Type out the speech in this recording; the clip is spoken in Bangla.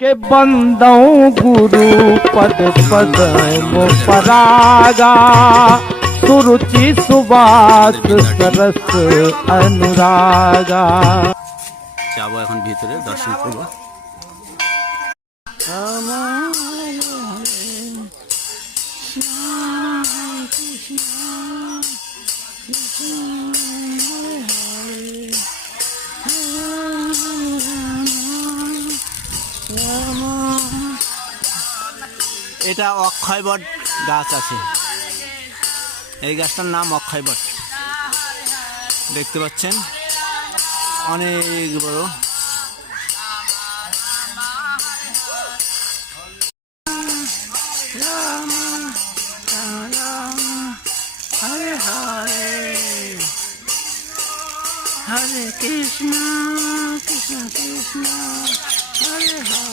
के बंदों गुरु पद पद्म परागा सुरुचि सुबास सरस अनुरागा। যাবো এখন ভিতরে দর্শন করবো। এটা অক্ষয় বট গাছ আছে, এই গাছটার নাম অক্ষয় বট। দেখতে পাচ্ছেন অনেক বড়। হরে হরে হরে কৃষ্ণ কৃষ্ণ কৃষ্ণ হরে হরে।